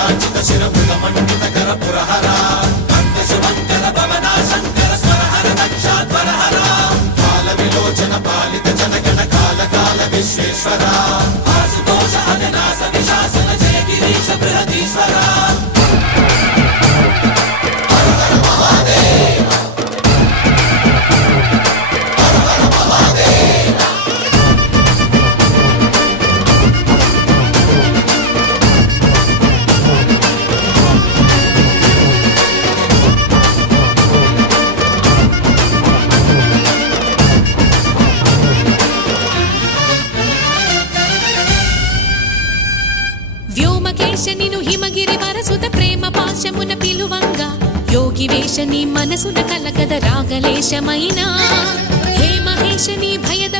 కాంచిత శిరముల మండిత కర పురహర కంద శుభంకర భవనా శంకర స్వరహర దక్షాధ్వరహర కాల విలోచన పాలిత జనగణ కాల కాల విశ్వేశ్వర ఆశుతోష అవినాశ విశాసన జయ గిరీశ బృహదీశ్వర వ్యోమకేశనిను హిమగిరి వరసుత ప్రేమ పాశమున పిలువంగా యోగి వేషని మనసున కలకద రాగలేశమైనా హే మహేశని భయద